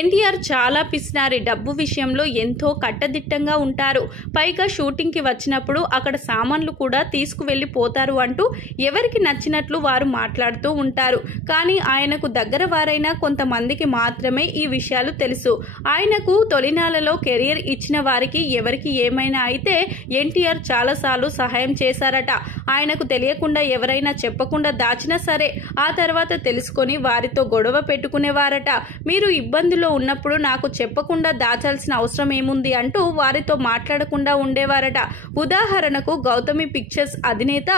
ఎన్టీఆర్ చాలా పిసినారి, డబ్బు విషయంలో ఎంతో కట్టదిట్టంగా ఉంటారు. పైగా షూటింగ్కి వచ్చినప్పుడు అక్కడ సామాన్లు కూడా తీసుకువెళ్ళిపోతారు అంటూ ఎవరికి నచ్చినట్లు వారు మాట్లాడుతూ ఉంటారు. కానీ ఆయనకు దగ్గర వారైన కొంతమందికి మాత్రమే ఈ విషయాలు తెలుసు. ఆయనకు తొలినాళ్లలో కెరియర్ ఇచ్చిన వారికి ఎవరికి ఏమైనా అయితే ఎన్టీఆర్ చాలాసార్లు సహాయం చేశారట. ఆయనకు తెలియకుండా ఎవరైనా చెప్పకుండా దాచినా సరే ఆ తర్వాత తెలుసుకొని వారితో గొడవ పెట్టుకునేవారట. మీరు ఇబ్బందులు ఉన్నప్పుడు నాకు చెప్పకుండా దాచాల్సిన అవసరం ఏముంది అంటూ వారితో మాట్లాడకుండా ఉండేవారట. ఉదాహరణకు గౌతమి పిక్చర్స్ అధినేత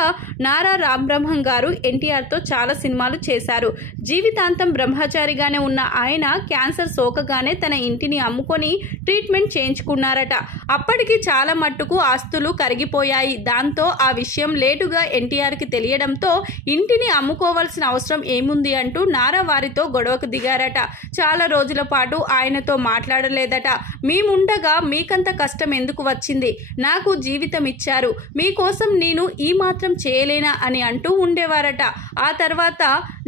నారా రాంబ్రహ్మం గారు ఎన్టీఆర్తో చాలా సినిమాలు చేశారు. జీవితాంతం బ్రహ్మచారిగానే ఉన్న ఆయన క్యాన్సర్ సోకగానే తన ఇంటిని అమ్ముకొని ట్రీట్మెంట్ చేయించుకున్నారట. అప్పటికి చాలా మట్టుకు ఆస్తులు కరిగిపోయాయి. దాంతో ఆ విషయం లేటుగా ఎన్టీఆర్కి తెలియడంతో ఇంటిని అమ్ముకోవాల్సిన అవసరం ఏముంది అంటూ నారా వారితో గొడవకు దిగారట. చాలా రోజుల పాటు ఆయనతో మాట్లాడలేదట. మేముండగా మీకంత కష్టం ఎందుకు వచ్చింది? నాకు జీవితం ఇచ్చారు, మీకోసం నేను ఈ మాత్రం చేయలేనా అని అంటూ ఉండేవారట. ఆ తర్వాత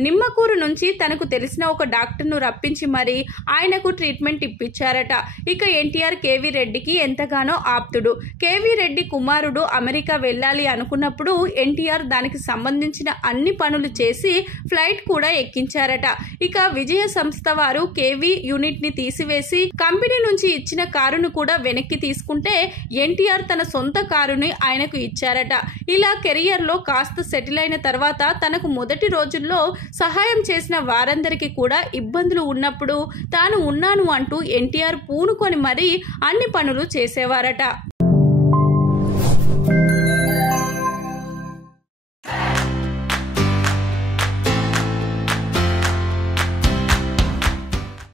నిమ్మకూరు నుంచి తనకు తెలిసిన ఒక డాక్టర్ను రప్పించి మరీ ఆయనకు ట్రీట్మెంట్ ఇప్పించారట. ఇక ఎన్టీఆర్ కేవీ రెడ్డికి ఎంతగానో ఆప్తుడు. కేవీ రెడ్డి కుమారుడు అమెరికా వెళ్ళాలి అనుకున్నప్పుడు ఎన్టీఆర్ దానికి సంబంధించిన అన్ని పనులు చేసి ఫ్లైట్ కూడా ఎక్కించారట. ఇక విజయ సంస్థ వారు కేవీ యూనిట్ ని తీసివేసి కంపెనీ నుంచి ఇచ్చిన కారును కూడా వెనక్కి తీసుకుంటే ఎన్టీఆర్ తన సొంత కారుని ఆయనకు ఇచ్చారట. ఇలా కెరియర్ లో కాస్త సెటిల్ అయిన తర్వాత తనకు మొదటి రోజుల్లో సహాయం చేసిన వారందరికీ కూడా ఇబ్బందులు ఉన్నప్పుడు తాను ఉన్నాను అంటూ ఎన్టీఆర్ పూనుకొని మరీ అన్ని పనులు చేసేవారట.